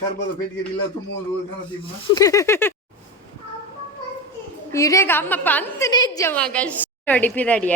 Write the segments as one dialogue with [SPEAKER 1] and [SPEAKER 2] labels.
[SPEAKER 1] ಕರ್ಬದ ಪೆಟ್ಟಿಗೆ ಇಲ್ಲ ತುಂಬ
[SPEAKER 2] ಇರೇಗ ಅಮ್ಮ ಪಂತ ನಿಜ ಮಗ? ನೋಡಿ ಪಿದಾಡಿಯ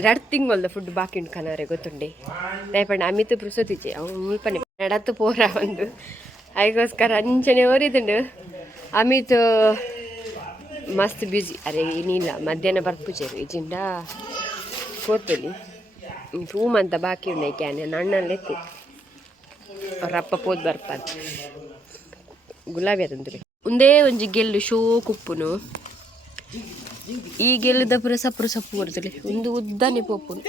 [SPEAKER 2] ಎರಡು ತಿಂಗೊಲ್ದ ಫುಡ್ ಬಾಕಿ ಉಂಟು ಕನವರೆ ಗೊತ್ತುಂಡಿ ದಯಪಂಡ ಅಮಿತ್ ಪುರುಸತಿಚೆ ಅವು ಮುಲ್ಪನೆ ನಡತ್ತು ಪೋರ ಒಂದು. ಅದಕ್ಕೋಸ್ಕರ ಅಂಚನೆ ಓರಿದುಂಡು ಅಮಿತ್ ಮಸ್ತ್ ಬ್ಯುಸಿ ಅರೆ, ಏನಿಲ್ಲ. ಮಧ್ಯಾಹ್ನ ಬರ್ಪುಜರು ಇಜಿಂದ ಕೋತಲಿ ರೂಮ್ ಅಂತ ಬಾಕಿ ಉಂಡೆ ಕ್ಯಾನ್ ಅಣ್ಣಲ್ಲಿ ಎತ್ತಿ ಅವ್ರ ಅಪ್ಪ ಪೋದ್ ಬರ್ತಾರೆ. ಗುಲಾಬಿ ಅದಂದ್ರೆ ಒಂದೇ ಒಂಜಿ ಗೆಲ್ಲು ಶೋ ಕುಪ್ಪುನು. ಈ ಗೆಲ್ಲದ ಪುರ ಸಪುರ ಸಪ್ಪು ಬರ್ತದೆ. ಒಂದು ಉದ್ದನೆ ಪೋಪುನು.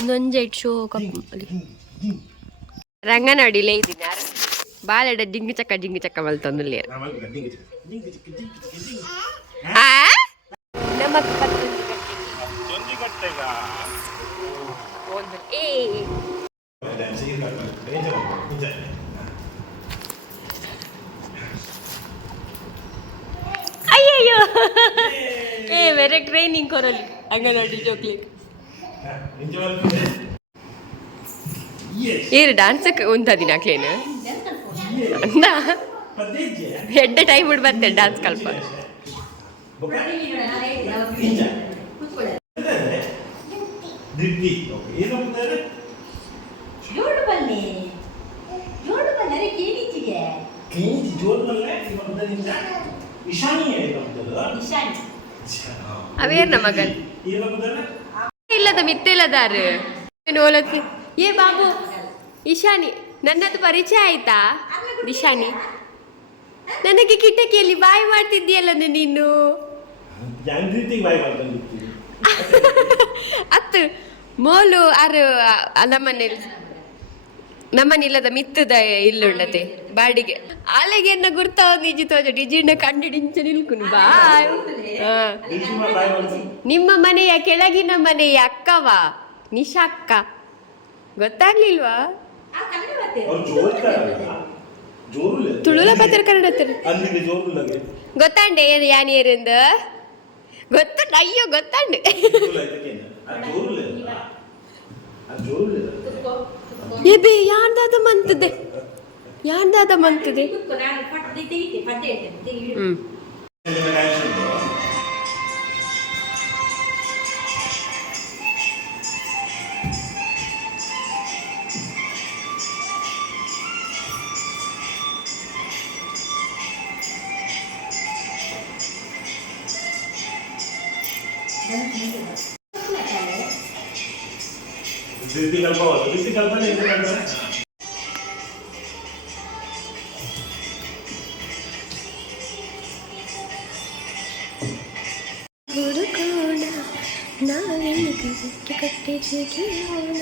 [SPEAKER 2] ಒಂದು ಇಟ್ಟು ಶೋ ಕಪ್ಪು ಅಲ್ಲಿ. ರಂಗನಾಡಿ ಇದ್ದೀನಿ ಬಾಲೆಡ ಜಿಂಗಿ ಚಕ್ಕ ಜಿಂಗಿ ಚಕ್ಕ ಮಲ್ತೊಂದುಲ್ಲಿ ನಮ್ಮ ಪತ್ತೊಂದು ಒಂದು ಏ. ಅಯ್ಯಯ್ಯೋ. ಏ ಬೇರೆ ಟ್ರೈನಿಂಗ್ ಕೊರಲಿ ಅಂಗನವಾಡಿ ಚೋಕ್ಲೇಟ್ ಏರು ಡ್ಯಾನ್ಸಕ್ಕೆ ದಿನ ನಾಕ್ಲೇನು ಅಂದ ಎಡ್ಡ ಟೈಮ್ ಬಿಡ್ ಬರ್ತೆ ಡ್ಯಾನ್ಸ್ ಕಲ್ಪ.
[SPEAKER 3] ಜೋಡು ಬನ್ನಿ ಜೋಡು ಬನ್ನಿ ಇಶಾನಿ ಕೇಳಿಚಿಗೆ. ನಿಶಾನಿ
[SPEAKER 2] ಅವೇರ್ ನಮಗಲ್ ಇಲ್ಲದ ಮಿತ್ತಿಲ್ಲದಾರು. ನೋಲಕ್ಕೆ ಏ ಬಾಬು ಇಶಾನಿ ನನ್ನದು ಪರಿಚಯ ಆಯ್ತಾ? ಇಶಾನಿ ನನಗೆ ಕಿಟಕಿಯಲ್ಲಿ ಬಾಯಿ ಮಾಡ್ತಿದ್ದೀಯಲ್ಲ ನೀನು? ಅತ್ತು. ಮೋಲು ಆರು ನಮ್ಮನೇಲಿ ನಮ್ಮನಿಲ್ಲದ ಮಿತ್ತದ ಇಲ್ಲುಂಡತೆ ಬಾಡಿಗೆ. ಅಲೆಗೆ ಎನ್ನ ಗುರ್ತ ನಿಜಿ ತೋಜ ಡಿಜಿನ ಕಂಡು ಡಿಂಚ ನಿಲ್ಕುನು ಬಾಯ್ ಹಾ. ನಿಮ್ಮ ಮನೆಯ ಕೆಳಗಿನ ಮನೆಯ ಅಕ್ಕವ ನಿಶಾ ಅಕ್ಕ ಗೊತ್ತಾಗ್ಲಿಲ್ವಾ ತುಳುಲ ಪತ್ರ ಕನ್ನಡ ಗೊತ್ತಾಂಡೆ ಏನು ಯಾನಿಯರಿಂದ? ಗೊತ್ತ ಅಯ್ಯೋ ಗೊತ್ತಾಂಡು. ಎಬೆ ಯಾರ್ದಾದ ಮಂತದೆ? ಯಾರ್ದಾದ ಮಂತದೆ?
[SPEAKER 3] ನಾನು
[SPEAKER 2] ಹುಡುಕೋಣ ನಾವೆಲ್ಲಿಗೆ ಕಟ್ಟಿಸಿಗೋಣ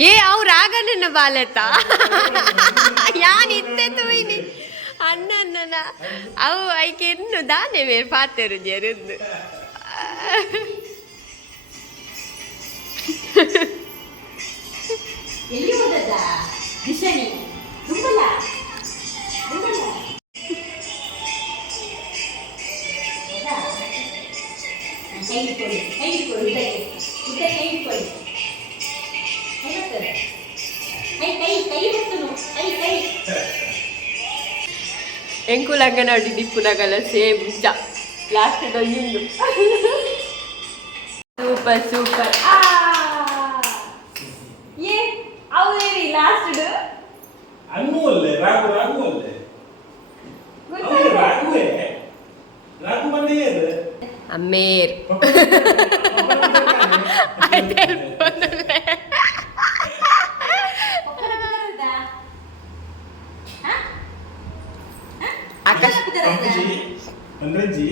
[SPEAKER 2] ಏ ಅವು ರಾಗನನ್ನ ಬಾಲತ? ಯಾನ್ ಇತ್ತೆ ಅಣ್ಣ ಅಣ್ಣನ ಅವು ಐಕೆ ಇನ್ನು ದಾನೆ ಬೇರೆ ಪಾತೆರು ಜರುದು
[SPEAKER 3] ಎಲ್ಲಿ ಹೋದದ ನಿಶಾನಿ
[SPEAKER 2] ಅಂಗನವಾಡಿ ದಿಪ್ಪುನಗಲ ಸೇಮ್ ನಿಜ ಲಾಸ್ಟ್ ಡೊಯ್ಯುಂಡು ಸೂಪರ್ ಸೂಪರ್ ಏ ಅವರೇರಿ ಲಾಸ್ಟ್
[SPEAKER 4] ಅನ್ನುವಲ್ಲೇ ರಾಘು ರಾಘು ಅಲ್ಲೇ ಅವನು ರಾಘುವೇ ರಾಘು ಬಂದೇ ಇದೆ
[SPEAKER 2] ಅಮ್ಮೇರ್ పంపించి పంపించి.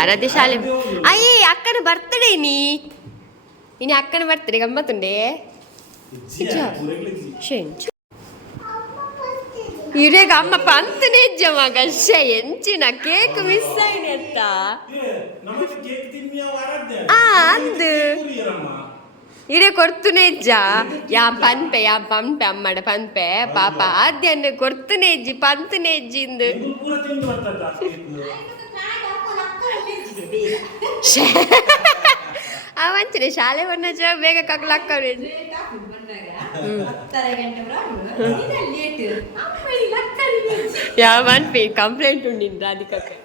[SPEAKER 2] ఆరాధ్యశాలి అయ్యి అక్కన బర్త్డే నీ. నేను
[SPEAKER 4] అక్కన బర్త్డే
[SPEAKER 2] గమ్మతుండే. ಇರೇಗ ಅಮ್ಮ ಪಂತ ನಿಜ ಮಗ ಶೆ ಎಂಚಿನ ಕೇಕ್ ಮಿಸ್ ಆಯ್ನೆ ಅಂತ
[SPEAKER 4] ಏ ನಮಗೆ ಕೇಕ್ ತಿನ್ನಿ ಅವ ಆರಾಧ್ಯ
[SPEAKER 2] ಆ, ಅಂದು.
[SPEAKER 4] ಕುರಿಯರಮ್ಮ
[SPEAKER 2] ಇರೇ ಕೊಡ್ತುನೆ ಇಜ್ಜ ಯಾ ಪನ್ಪೆ ಯಾ ಪನ್ಪೆ ಅಮ್ಮಡ ಪನ್ಪೆ. ಪಾಪ ಆದ್ಯನ್ನ ಕೊಡ್ತುನೆ ಇಜ್ಜಿ ಪಂತುನೆ ಇಜ್ಜಿ ಇಂದು.
[SPEAKER 4] ಸ್ವೀಟ್
[SPEAKER 2] ಅವಂಚನೆ ಶಾಲೆ ಬಂದ ಬೇಗ ಕಕ್ಲಕ್ಕವ್ರೆ ಯಾವ ಮನ್ಪಿ ಕಂಪ್ಲೇಂಟ್ ಉಂಡಿನ ರಾಧಿಕಕ್ಕೆ.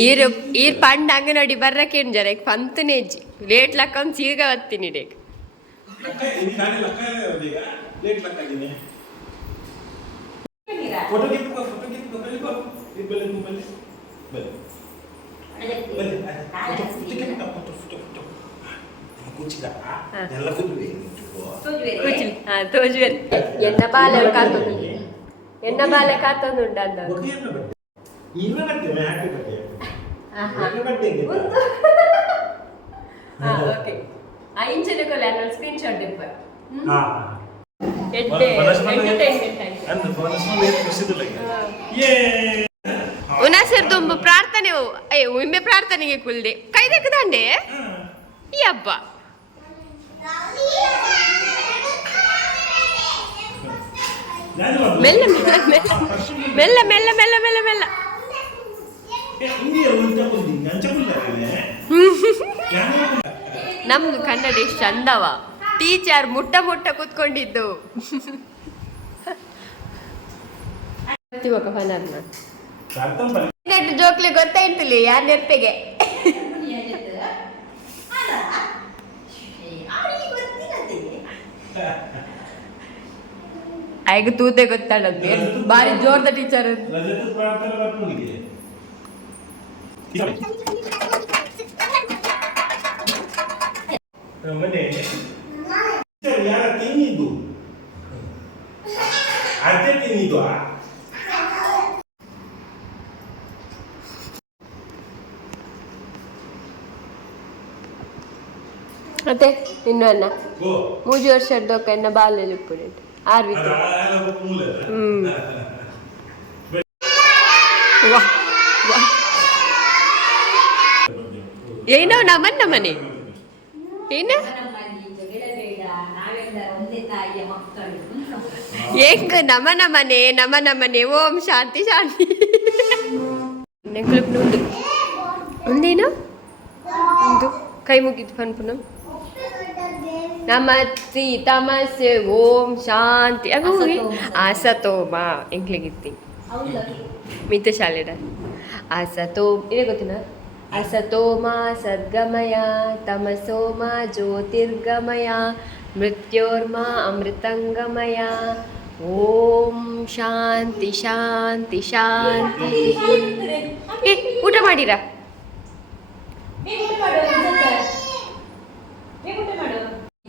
[SPEAKER 2] ಈರ್ ಈರ್ ಪಂಡ್ ಅಂಗನವಾಡಿ ಬರ್ರಕೇನು ಜರ. ಪಂತನೇ ಇಜ್ಜಿ ಲೇಟ್ ಲಕ್ಕ ಒಂದು ಸೀಗ ಬತ್ತೀನಿ ಡೇಕ್
[SPEAKER 4] ಲಕ್ಕ ini ನಾನೇ ಲಕ್ಕ ಈಗ ಲೇಟ್ ಲಕ್ಕ ಇದೀನಿ ಫೋಟೋ ಗಿಫ್ಟ್ ಫೋಟೋ ಗಿಫ್ಟ್ ಬಲ್ಲಿ ಬಾ ಇಬ್ಬಲೆ ಬಲ್ಲಿ ಬಲ್ಲಿ ಬಲ್ಲಿ ಫೋಟೋ ಫೋಟೋ ಫೋಟೋ ಫೋಟೋ ಕೂಚಿಗ ಎಲ್ಲ ಕೂತ್ವಿ
[SPEAKER 2] ಕೂಚಿಲಿ ಹಾ ತೋಜುವೆರ್ ಎನ್ನ ಬಾಲೆ ಕಾತೊಂದು ಎನ್ನ ಬಾಲೆ ಕಾತೊಂದು ಉಂಡ ಅಂದ
[SPEAKER 4] ಬಗೆಯನ್ನ ಬಟ್ಟೆ ಇನ್ನ ಬಟ್ಟೆ ಮ್ಯಾಟ್ ಬಟ್ಟೆ ಎಲ್ಲ ಬಟ್ಟೆ
[SPEAKER 2] ಓಕೆ ಆ ಇಂಚಿನ ಕೊಲೆ ನಾನು ಸ್ಕ್ರೀನ್ ಶಾಟ್ ದಿಪ್ಪ
[SPEAKER 4] ಹಾ.
[SPEAKER 2] ಎಡ್ಡೆ ಎಂಟರ್ಟೈನ್ಮೆಂಟ್ ಆಯ್ತು
[SPEAKER 4] ಅಂದ ಫೋನಸ್ನ ಏನು ಖುಷಿದಿಲ್ಲ ಏ
[SPEAKER 2] ಉನಾಸರ್ ತುಂಬ ಪ್ರಾರ್ಥನೆ ಅಯ್ಯೋ ಒಮ್ಮೆ ಪ್ರಾರ್ಥನೆಗೆ ಕುಲ್ದೆ. ಕೈ ದಕ್ಕದಂಡೆ ಈ ಹಬ್ಬ. ಮೆಲ್ಲ ಮೆಲ್ಲ ಮೆಲ್ಲ ಮೆಲ್ಲ. ಮೆಲ್ಲ. ಮೆಲ್ಲ ನಮ್ದು ಕನ್ನಡ ಎಷ್ಟು ಚಂದವ. ಟೀಚರ್ ಮುಟ್ಟ ಮುಟ್ಟ ಕುತ್ಕೊಂಡಿದ್ದು. ಜೋಕ್ಲಿ ಗೊತ್ತಾಯ್ತಿಲ್ಲ ಯಾರ್ ನೆನಪಿಗೆ? ಆಯ್ಕೆ ತೂತೆ ಗೊತ್ತಾಡದ್ದು ಬಾರಿ ಜೋರ್ದ ಟೀಚರ್
[SPEAKER 4] ಮನೆ ಟೀಚರ್ ಯಾರ ತಿನ್ನಿದ್ದು ಅದೇ
[SPEAKER 2] ಮತ್ತೆ ಇನ್ನು ಅನ್ನ?
[SPEAKER 4] ಓ.
[SPEAKER 2] ವರ್ಷ ವರ್ಷದ ಎನ್ನ ಬಾಲ್ಯಲ್ಲಿ ಉಪ್ಪುಡೆ ಆರು
[SPEAKER 4] ಮೂಲ
[SPEAKER 2] ಹ್ಮ್. ಏನೋ ನಮ್ಮನ್ನ ಮನೆ ಏನ? ಹೆಂಗ ನಮ ನಮನೆ ನಮ ನಮನೆ ಓಂ ಶಾಂತಿ ಶಾಂತಿ ನೆಕ್ಲುಕ್ ನೊಂದು ಒಂದೇನು ಒಂದು ಕೈ ಮುಗಿದು ಪನ್ಪುನಂ ನಮಸ್ತಿ ತಮಸ್ಸೆ ಓಂ ಶಾಂತಿ ಅದು ಆಸತೋಮ ಎಂಗ್ಲಿಗಿತ್ತಿ ಮಿತ ಶಾಲೆಡ ಅಸತೋ ಇದೇ ಗೊತ್ತಿನ ಅಸತೋಮ ಸದ್ಗಮಯ ತಮಸೋಮ ಜ್ಯೋತಿರ್ಗಮಯ ಮೃತ್ಯೋರ್ಮ ಅಮೃತಂಗಮಯ ಓಂ ಶಾಂತಿ ಶಾಂತಿ ಶಾಂತಿ. ಏ ಊಟ ಮಾಡಿರಾ?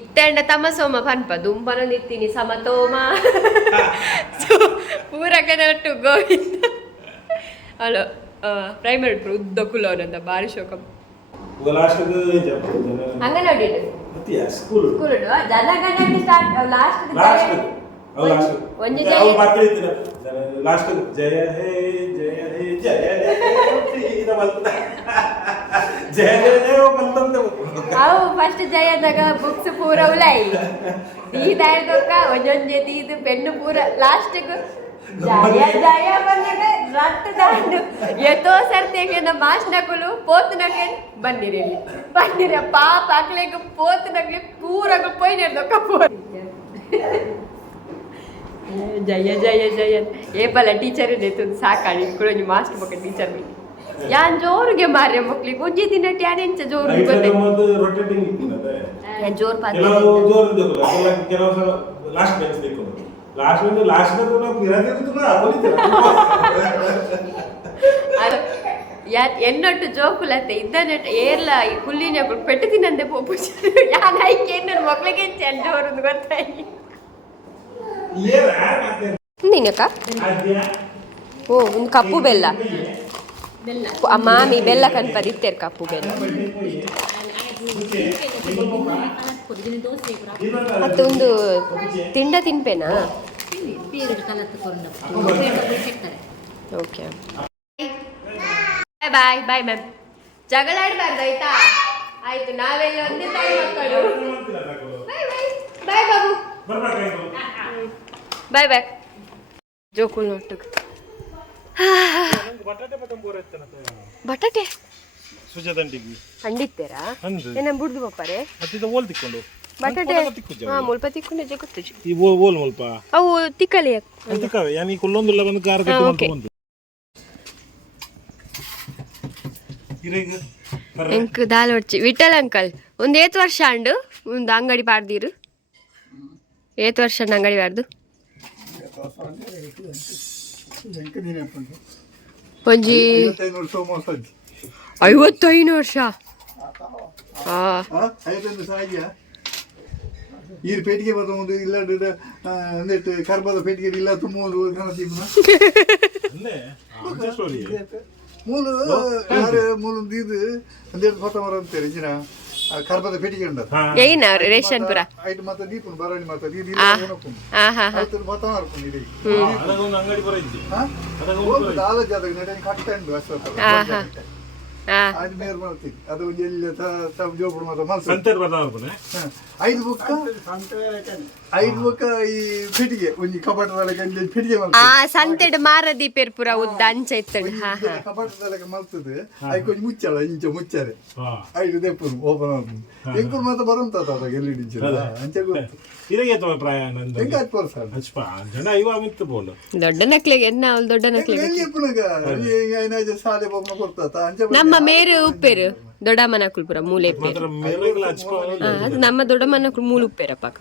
[SPEAKER 2] ಇತ್ತಂಡ ತಮಸೋಮ ಪನ್ಪ ದುಂಬನ ನಿತ್ತೀನಿ ಸಮತೋಮ. ಪೂರಕನಟ್ಟು ಗೋವಿಂದ. ಅಲೋ ಪ್ರೈಮರಿ ಉದ್ದ ಕುಲವನಂದ ಬಾರಿ ಶೋಕ. ಅಂಗನವಾಡಿ
[SPEAKER 4] ಸ್ಕೂಲ್
[SPEAKER 2] ಸ್ಕೂಲ್ ಜನಗಣತಿ ಸ್ಟಾರ್ಟ್ ಲಾಸ್ಟ್
[SPEAKER 4] ಅವು ಅವು
[SPEAKER 2] ಜಯ
[SPEAKER 4] ಮಾತಾಡ್ತೀರ ಲಾಸ್ಟ್ ಜಯ ಹೇ ಜಯ ಹೇ ಜಯ ಹೇ ಇದು ಜಯ ಜಯ ಜಯ ಬಂತಂತ
[SPEAKER 2] ಅವು ಫಸ್ಟ್ ಜಯದಾಗ ಬುಕ್ಸ್ ಪೂರ ಉಲಾಯಿ ಈದಾಯ್ದಕ್ಕ ಒಂದೊಂದು ಇದು ಪೆನ್ನು ಪೂರ ಲಾಸ್ಟ್ ಜಯ ಜಯ ಬಂದಿದೆ ರಟ್ಟು ದಾಂಡು ಎತ್ತೋ ಸರ್ತಿಗೆ ನಮ್ಮ ಮಾಸ್ನಕುಲು ಪೋತನಕ್ಕೆ ಬಂದಿರಿ ಬಂದಿರ ಪಾಪ ಅಕ್ಲೆಗೆ ಪೋತನಕ್ಕೆ ಪೂರಗ ಪೊಯ್ ನೆಡ್ದೊಕ್ಕ ಪೋರ್ ಜಯ ಜಯ ಜಯ. ಏಪಲ ಟೀಚರ್ ಇದೆ ಸಾಕಾಳಿ ಕುಳಂಜಿ ಮಾಸ್ಟರ್ ಮಕ್ಕಳ ಟೀಚರ್ ಬಿ ಯಾನ್ ಜೋರಿಗೆ ಮಾರ್ರೆ ಮಕ್ಳಿಗೆ ಒಂಜಿ ದಿನ ಟ್ಯಾನೆಂಚ ಜೋರು ಜೋರ್ ಎನ್ನೊಟ್ಟು ಜೋಕುಲತ್ತೆ ಇದ್ದನಟ್ಟು ಏರ್ಲ ಈ ಹುಲ್ಲಿನ ಪೆಟ್ಟು ತಿನ್ನಂದೆ ಪೋಪು ಯಾನ್ ಐಕೆ ಮಕ್ಳಿಗೆ ಜೋರು ಗೊತ್ತಾಯಿ
[SPEAKER 4] ಏನ್ ಯಾರು ಮಾಡ್ತಾರೆ
[SPEAKER 2] ನೀನಕ್ಕ ಓ ಒಂದು ಕಪ್ಪು ಬೆಲ್ಲ. ಆ ಮಾಮಿ ಬೆಲ್ಲ ಕಣ್ಪದ ಇತ್ತೇರ್ ಕಪ್ಪು ಬೆಲ್ಲ. ಮತ್ತೆ ಒಂದು ತಿಂಡ ತಿನ್ಪೇನಾ? ಓಕೆ. ಬಾಯ್ ಬಾಯ್ ಬಾಯ್ ಮ್ಯಾಮ್. ಜಗಳ ಆಡ್ಬಾರ್ದು ಆಯ್ತಾ? ಆಯ್ತು ನಾವೆಲ್ಲ ಒಂದೇ ತಾಯಿ ಮಕ್ಕಳು. ಬಾಯ್ ಬಾಯ್. ಬಾಯ್ ಬಾಬು. ಬಾಯ್ ಬಾಯ್ ಜೋಕುಲ್ ನೋಟು ಬಟಾಟೆ.
[SPEAKER 4] ಸುಜಾದಂಡಿಗೆ.
[SPEAKER 2] ಏನ ಬುಡ್ದು ಬಪ್ಪಾರೆ
[SPEAKER 4] ಅತ್ತಿದ ಓಲ್ ತಿಕ್ಕೊಂಡು.
[SPEAKER 2] ಬಟಾಟೆ. ಹಾ ಮುಲ್ಪ ತಿಕ್ಕೊಂಡು
[SPEAKER 4] ಈ ಓಲ್ ಓಲ್ ಮುಲ್ಪ?
[SPEAKER 2] ಅವು ತಿಕ್ಕಲಿ
[SPEAKER 4] ಯಾನಿ ಕುಲ್ಲೊಂದುಲ್ಲ ಬಂದು ಕಟ್ಟಿ ಬಂತು
[SPEAKER 2] ಎಂಕ್ ದಾಲ್ ಹೊಡ್ಚಿ. ವಿಠಲ್ ಅಂಕಲ್ ಒಂದು ಏತ್ ವರ್ಷ ಅಂಡು ಒಂದು ಅಂಗಡಿ ಪಾಡ್ದಿರು. ಏತ್ ವರ್ಷ ಅಂಗಡಿ ಪಾಡ್ದು.
[SPEAKER 1] ಸೋಮವಾರ
[SPEAKER 2] ಐವತ್ತೈದು ವರ್ಷ. ಹಾ
[SPEAKER 1] ಐದೊಂದು ಸಾಧ್ಯ ಈ ಪೇಟಿಗೆ ಬರ್ತೊಂದು ಇಲ್ಲ ಅಂದಿಟ್ಟು ಕರ್ಬದ ಪೇಟಿಗೆ ಇಲ್ಲ ತುಂಬುವುದು ಕಾಣತೀವಿ
[SPEAKER 4] ಮೂಲ
[SPEAKER 1] ಮೂಲು ಯಾರು ಮೂಲು ಇದು ಅಂದೇಟ್ ಬರ್ತಾ ಮರ ಅಂತಾರೆ ಇಂಜಿನ ಕರ್ಬದ ಪೇಟಿಗೆ ಉಂಡ
[SPEAKER 2] ಏನ ರೇಷನ್ ಪುರ.
[SPEAKER 1] ಐದು ಮಾತ ದೀಪುಂಡು ಬರವಣಿ ಮಾತ ದೀದಿ ಹೊತ್ತ ಮಾರ್ಕೊಂಡು ಇದೆ
[SPEAKER 4] ಅದಕ್ಕೊಂದು ಅಂಗಡಿ ಬರ ಇದ್ದಿ
[SPEAKER 1] ಹಾ?
[SPEAKER 4] ಅದಕ್ಕೊಂದು
[SPEAKER 1] ಹೋಗುದು ಆಲ ಜಾತಕ ನಡೆ ಕಟ್ಟ ಉಂಟು ಅಷ್ಟು
[SPEAKER 2] ಆ, ಹಾ. ಹಾ
[SPEAKER 1] ಅದು ಎಲ್ಲಿ ಜೋಪುಡು ಮಾತ್ರ ಮಲ್ಸ ಐದು ಬುಕ್ಕ? ಐದು ಮುಖ ಈ ಪೆಟ್ಟಿಗೆ ಒಂಜಿ ಕಪಾಟದೊಳಗೆ ಅಲ್ಲಿ ಪೆಟ್ಟಿಗೆ ಮಲ್ತದೆ.
[SPEAKER 2] ಆ ಸಂತೆಡ್ ಮಾರದಿ ಪೇರ್ ಪುರ ಉದ್ದ ಅಂಚ ಇತ್ತಡ್ ಹಾ ಹಾ.
[SPEAKER 1] ಕಪಾಟದೊಳಗೆ ಮಲ್ತದೆ. ಅದಕ್ಕೆ ಒಂಜಿ ಮುಚ್ಚಲ್ಲ ಇಂಚ ಮುಚ್ಚಾರೆ
[SPEAKER 4] ಹಾ.
[SPEAKER 1] ಐದು ದೆಪ್ಪುನು ಓಪನ್ ಆಗುದು. ಎಂಕುಲ್ ಮಾತ್ರ ಬರಂತ ಅದಾಗ ಎಲ್ಲಿ ಡಿಂಚಲ ಅಂಚೆ ಗೊತ್ತು.
[SPEAKER 4] ಇರಗೆ ತಮ್ಮ ಪ್ರಾಯ ನಂದು?
[SPEAKER 1] ಹೆಂಗ ಹತ್ತು ವರ್ಷ
[SPEAKER 4] ಜನ ಇವ ಮಿತ್ತು ಬೋಲು
[SPEAKER 2] ದೊಡ್ಡ ನಕ್ಲಿಗೆ ಎನ್ನ ಅವ್ಳು ದೊಡ್ಡ ನಕ್ಲಿಗೆ
[SPEAKER 1] ಎಲ್ಲಿ ಎಪ್ಪುನಗ ಐನಾಜ ಸಾಲೆ ಬೊಮ್ಮ ಕೊಡ್ತಾತ ಅಂಚೆ
[SPEAKER 2] ನಮ್ಮ ಮೇರು ಉಪ್ಪೇರು. ದೊಡ್ಡಮ್ಮನ ಕುಲ್ಪುರ ಮೂಲೆ ಅದು ನಮ್ಮ ದೊಡ್ಡಮ್ಮನ ಕುಲ್ ಮೂಲ ಉಪ್ಪೇರ ಪಕ್ಕ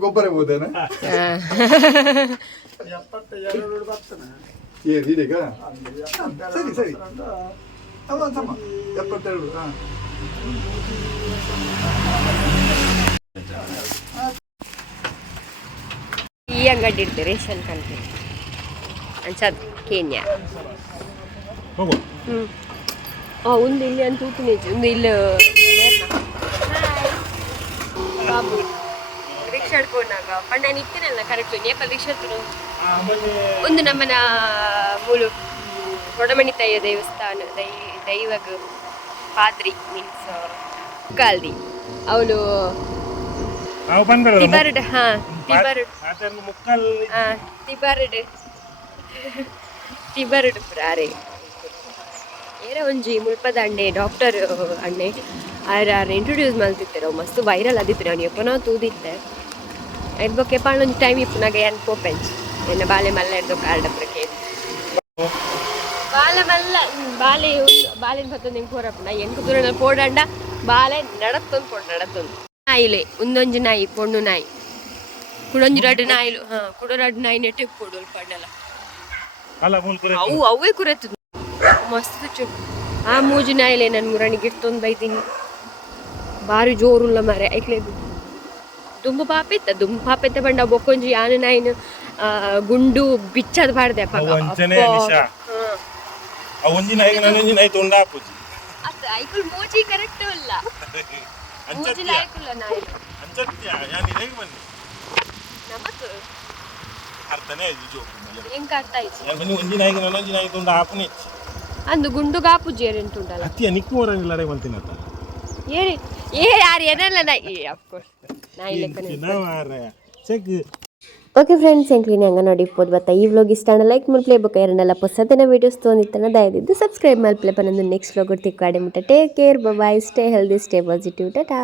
[SPEAKER 1] ಗೊಬ್ಬರ ಹೋದೇನ? ಸರಿ ಸರಿ. ಎಪ್ಪತ್ತೆರಡು ಹಾ.
[SPEAKER 2] ಈ ಅಂಗಡಿ ಇಡ್ತೀವಿ ರೇಷನ್ ಕಂಟ್ರಿ ಅನ್ಸದ್ ಕೇನ್ಯಾ. ಹ್ಞೂ ಆ ಒಂದು ಇಲ್ಲಿ ಅಂತ ಊಟಿನೇಜ್ ಒಂದು ಇಲ್ಲಿ ಬಾಬು. ರಿಕ್ಷಾ ಹಿಡ್ಕೊಂಡಾಗ ಪಂಡ ನಿಂತೀನಲ್ಲ ಕರೆಕ್ಟ್ ನೇಪಾಳ ರಿಕ್ಷಾ ಒಂದು ನಮ್ಮನ ಮೂಲು ಹೊಡಮಣಿ ತಯ್ಯ ದೇವಸ್ಥಾನ ದೈ ದೈವಗ ಪಾದ್ರಿ ಮೀನ್ಸ್ ಕಾಲ್ದಿ. ಅವಳು
[SPEAKER 4] ನಾವು ಬಂದ್ರೆ
[SPEAKER 2] ಟಿಬರ್ಡ್ ಹಾ ಟಿಬರ್ಡ್ ಹಾ ಟಿಬರ್ಡ್ ಟಿಬರ್ಡ್ ಪ್ರಾರೆ. ಏರ ಒಂಜಿ ಮುಳ್ಪದ ಅಣ್ಣೆ ಡಾಕ್ಟರ್ ಅಣ್ಣೆ. ಆರ ಇಂಟ್ರೊಡ್ಯೂಸ್ ಮಾಡ್ತಿರ್ತಾರೆ ಅವು ಮಸ್ತ್ ವೈರಲ್ ಆದಿತ್ತಾರೆ ಅವ್ನು ಎಪ್ಪನೋ ತೂದಿತ್ತೆ. ಎದ್ ಬೊಕ್ಕೆ ಪಾಳೊಂದು ಟೈಮ್ ಇಪ್ಪನಾಗ ಏನು ಪೋಪೆಂಚ್ ಎನ್ನ ಬಾಲೆ ಮಲ್ಲ ಎಡ್ದು ಕಾರ್ಡ್ ಅಪ್ರಕ್ಕೆ ಬಾಲೆ ಮಲ್ಲ ಬಾಲೆ ಬಾಲೆನ್ ನಿಂಗೆ ಹೆಂಗೆ ಪೋರಪ್ಪನ? ಎಂಕು ದೂರ ಪೋಡಂಡ ಬಾಲೆ ನಡತ್ತೊಂದು ಪೋಡ್ ನಡತ್ತೊಂದು. ನಾಯಿಲೆ ಒಂದೊಂಜು ನಾಯಿ ಪೊಣ್ಣು ನಾಯಿ. ಕುಡೊಂಜು ರಡ್ಡು ನಾಯಿಲು ಹಾ ಕುಡೊ ರಡ್ಡು ನಾಯಿ ನೆಟ್ಟೆ ಕೊಡು
[SPEAKER 4] ಮುಲ್ಕುರೆ
[SPEAKER 2] ಅವು ಅವೇ ಕುರೆತು ಮಸ್ತ್ ಚು. ಆ ಮೂಜು ನಾಯಿಲೆ ನನ್ನ ಮುರಣಿಗೆ ಇರ್ತೊಂದು ಬೈತೀನಿ. ಬಾರಿ ಜೋರುಲ್ಲ ಮರೆ ಐಕ್ಲೇದು ದುಂಬು ಪಾಪೆತ್ತ ದುಂಬು ಪಾಪೆತ್ತ ಬಂಡ ಬೊಕ್ಕೊಂಜಿ ಆನೆ ನಾಯಿನ ಆ, ಗುಂಡು ಬಿಚ್ಚದ್ ಬಾಡ್ದೆ ಅಪ್ಪ.
[SPEAKER 4] ಅವು ಅಂಚನೆ ಆ ಒಂಜಿ ನಾಯಿಗೆ ನನ್ನ ಒಂಜಿ ನಾಯಿ ತೊಂಡ ಹಾಪುಜಿ
[SPEAKER 2] ಅತ್ತ ಐಕುಲ್ ಮೂಜಿ ಕರೆಕ್ಟ್ ಅಲ್ಲ ಮೂಜಿ ಲಾಯ್ಕುಲ್ಲ ನಾಯಿ
[SPEAKER 4] ಅಂಚತ್ಯ ಯಾನ್ ಇರೇಗ ಬನ್ನಿ?
[SPEAKER 2] ನಮಕ್
[SPEAKER 4] ಅರ್ಥನೇ ಜೋಕು
[SPEAKER 2] ಹೆಂಗ್ ಅರ್ಥ ಆಯ್ತು?
[SPEAKER 4] ಬನ್ನಿ ಒಂಜಿ ನಾಯಿಗೆ ನನ್ನ ಒಂಜಿ ನಾಯಿ ತೊಂಡ ಹೆಚ್ಚಿ
[SPEAKER 2] ಅಂದು ಗುಂಡು ಗಾಪುಜಿ ಏರೆಂಟುಂಟಲ್ಲ
[SPEAKER 4] ಅತ್ತಿಯ ನಿಕ್ಕು ಹೊರಂಗಿಲ್ಲ ಬಂತೀನತ್ತ
[SPEAKER 2] ಏರಿ ಏ ಯಾರು ಏನಲ್ಲ ನಾಯಿ? ಅಫ್ಕೋರ್ಸ್ ನಾಯಿ ಲೆಕ್ಕನೇ
[SPEAKER 4] ಮಾರಾಯ ಚೆಕ್
[SPEAKER 2] ಓಕೆ ಫ್ರೆಂಡ್ಸ್ ಎಂಕ್ಲಿನಿ ಹಂಗೆ ನೋಡಿ ಇಪ್ಪೋದು ಬತ್ತ ಈ ವ್ಲಾಗ್ ಇಷ್ಟ ಲೈಕ್ ಮಾಡ್ಪ್ಲೇ ಬೇಕು ಯಾರನ್ನೆಲ್ಲ ಹೊಸದಿನ ವೀಡಿಯೋಸ್ ತೊಗೊಂಡಿತ್ತನ ದಯವಿದ್ದು ಸಬ್ಸ್ಕ್ರೈಬ್ ಮಾಡ್ಪ್ಲೇ ಬಂದು ನೆಕ್ಸ್ಟ್ ವ್ಲಾಗ್ ತಿಕ್ಕಾಡೆ ಮುಟ್ಟ take care bye stay healthy stay positive tata